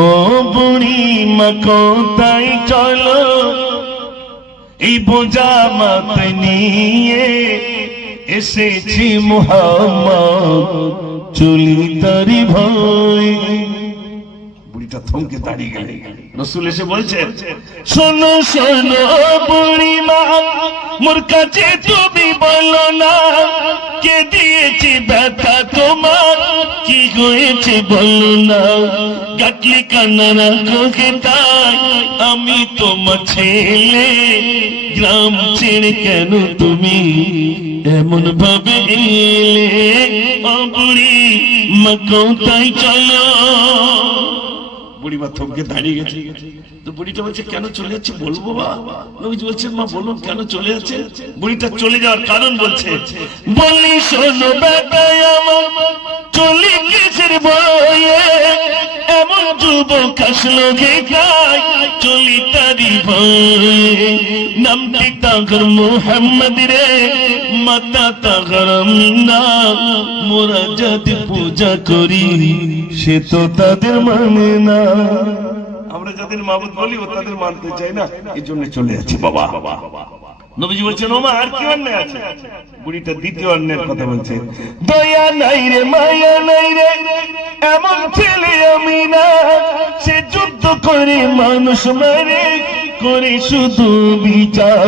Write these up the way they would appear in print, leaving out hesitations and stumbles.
ও বুড়ি মা কোথায় চলো এই বোঝা মাথায় নিয়ে এসেছি মুহাম্মদ চলি তারি ভাই। বুড়িটা থমকে দাঁড়িয়ে গেল। রাসূল এসে বলছেন, শোনো শোনো বুড়ি মা, মোর কাছে তুমি বলো না কে দিয়েছে ব্যথা তোমার, কি হয়েছে বলো না। গাটলি কান্না রাখো তাই আমি তোমার ছেলে, গ্রাম ছেড়ে কেন তুমি এমন ভাবে এলে। ও বুড়ি মা কোথায় চলো। বুড়িমা থমকে দাঁড়িয়ে গেছে। তো বুড়িটা বলছে, কেন চলে যাচ্ছে বলবো বা? নবীজি বলছেন, মা বলুন কেন চলে যাচ্ছে। বুড়িটা চলে যাওয়ার কারণ বলছে, বলি শোনো বেটাই আমার চলি কিসের ভয়ে, এমন যুবক আসলো গে গায় চলি তারি ভয়ে। নামটি তাগর মুহাম্মদ রে, মাতা তাগর আমিনা, মোরা যাদের পূজা করি সে তো তাদের মানে না। আমরা যাদের মাবুদ বলি ও তাদের মানতে চাই না, এই জন্য চলে যাচ্ছে বাবা। নবীজি বলছেন, ওমা আর কি অন্যায় আছে। বুড়িটা দ্বিতীয় অন্যায়ের কথা বলছে, দয়া নাই রে মায়া নাই রে, এমন ছেলে আমি না, সে যুদ্ধ করে মানুষ মারে, করে শুধু বিচার,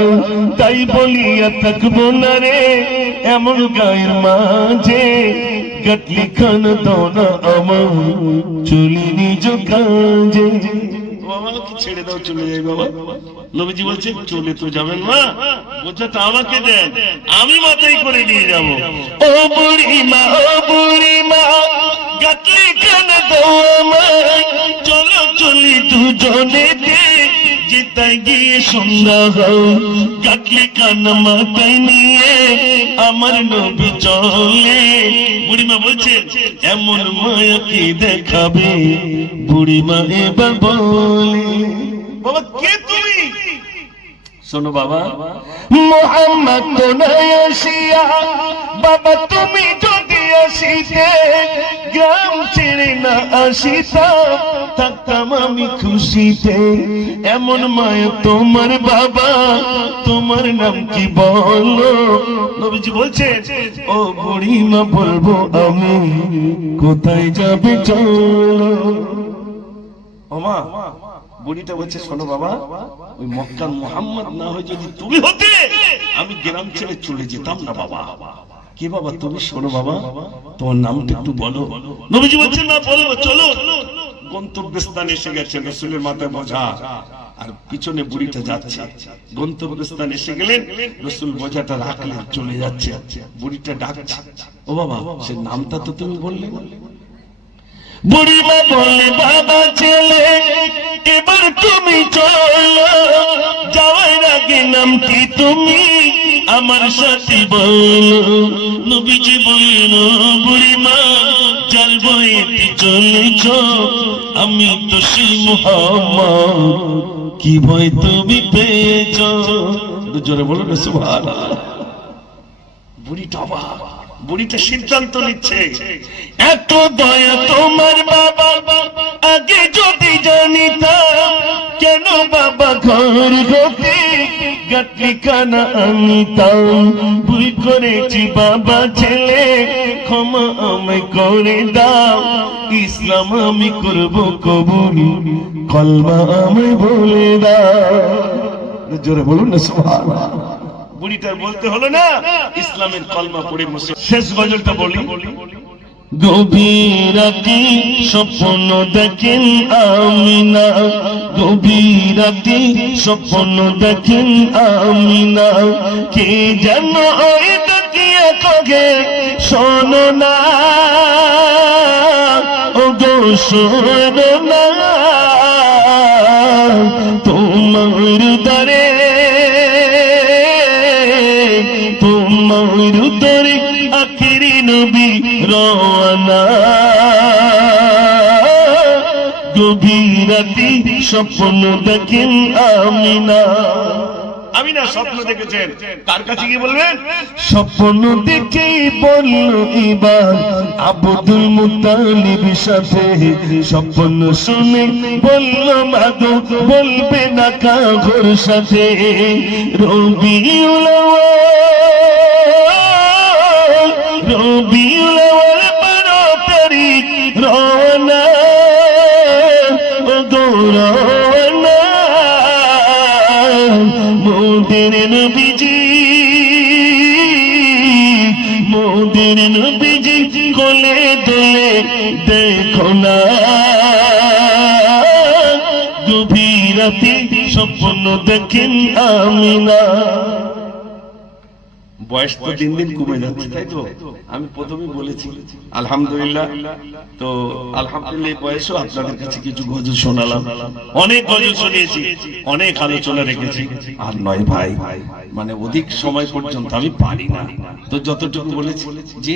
তাই বলিয়া থাকবো না রে এমন গায়ের মাঝে। গাটলি খান দাও না আমার চলি নিজ কাজে। বাবাকে ছেড়ে দাও, চলে যাই বাবা। নবীজি বলছে, চলে তো যাবেন মা, বোঝাটা আমাকে দেন, আমি মাথায় করে নিয়ে যাব। ও বুড়ি মা, ও বুড়ি মা, গাটলি খান দাও আমায়, চলো চলি দুজনে যেতাই গিয়ে সন্ধ্যা হও। গাটলি কান মাথায় নিয়ে আমার নবী চলে। বুড়িমা বলছে, এমন মায়া কি দেখাবে। বুড়িমা এবার বলে, বাবা কে তুমি? শোনো বাবা, মুহাম্মদ তো নাই আসিয়া, বাবা তুমি যদি আসিতে গ্রাম ছেড়ে না আসিতাম, থাকতাম আমি খুশিতে। এমন মায়া তোমার বাবা, তোমার নাম কি বলো? নবীজি বলছে, ও বুড়িমা বলবো আমি, কোথায় যাবে চলো। ও মা, বুড়িটা বলছে, শোনো বাবা, ওই মক্কার মুহাম্মদ না হয়ে যদি তুমি হতে, আমি গ্রাম ছেড়ে চলে যেতাম না বাবা। কি বাবা তুমি? শোনো বাবা, তোমার নামটা একটু বলো। নবীজি বলছেন, না বলবো, চলো। গন্তব্যস্থানে এসে গেছে, রাসূলের মাথায় বোঝা আর পিছনে বুড়িটা যাচ্ছে। গন্তব্যস্থানে এসে গেলেন, রাসূল বোঝাটা রাখলেন, চলে যাচ্ছে। বুড়িটা ডাকছে, ও বাবা, সে নামটা তো তুমি বললে। বুড়িমা বলে, বাবা ছেলে এবার তুমি চলো, যাওয়ার আগে নামটি তুমি আমার সাথে বলো। নবীজি বললেন, বুড়িমা চলবো এতে চলেছ, আমি তো সেই মুহাম্মদ, কি ভয় তুমি পেয়েছ। জোরে বলো না সুবহানাল্লাহ। বুড়িটা অবাক, বুড়িটা সিদ্ধান্ত নিচ্ছে, এত দয়া তোমার বাবা, আগে যদি জানিতাম, কেন বাবা ঘর হতে গাটলি খানা আনিতাম। ভুল করেছি বাবা ছেলে, ক্ষমা আমায় করে দাও, ইসলাম আমি করব কবুল, কলমা আমায় বলে দাও। জোরে বলুন না সুবহানাল্লাহ। বুড়িটার বলতে হলো না, ইসলামের কলমা পড়ে মুসলিম। শেষ গজলটা বলি, গভীর রাতে স্বপ্ন দেখেন আমিনা, গভীর রাতে স্বপ্ন দেখেন আমিনা, কে যেন ওই তাকিয়া কগে শোনো না, ও গো শোনো না, তোমার দরে, তোমার দরে আখিরি নবী রওনা। গভীর রাতে স্বপ্ন দেখেন আমিনা, আমি না স্বপ্ন দেখেছেন, কার কাছে গিয়ে বলবেন? স্বপ্ন দেখে বলল এবার আব্দুল মুত্তালিব সাথে, স্বপ্ন শুনে বলল মাগো বলবে না কাগর সাথে। রবিউল আউয়াল, রবিউল আউয়াল 12 তারিখ রওনা ও গৌরওয়ানা, মোদের নবীজি, মোদের নবীজি কোলে দোলে দেখো না, গভীর রাতে স্বপ্ন দেখেন আমিনা। বয়স তো দিন দিন কমে যাচ্ছে, তাই তো? আমি প্রথমেই বলেছি আলহামদুলিল্লাহ। তো আলহামদুলিল্লাহ বয়সও আপনাদের কাছে কিছু গজল শোনালাম, অনেক গজল শুনিয়েছি, অনেক আলোচনা রেখেছি। আর নয় ভাই, মানে অধিক সময় পর্যন্ত আমি পারি না, তো যতটুকু বলেছি জি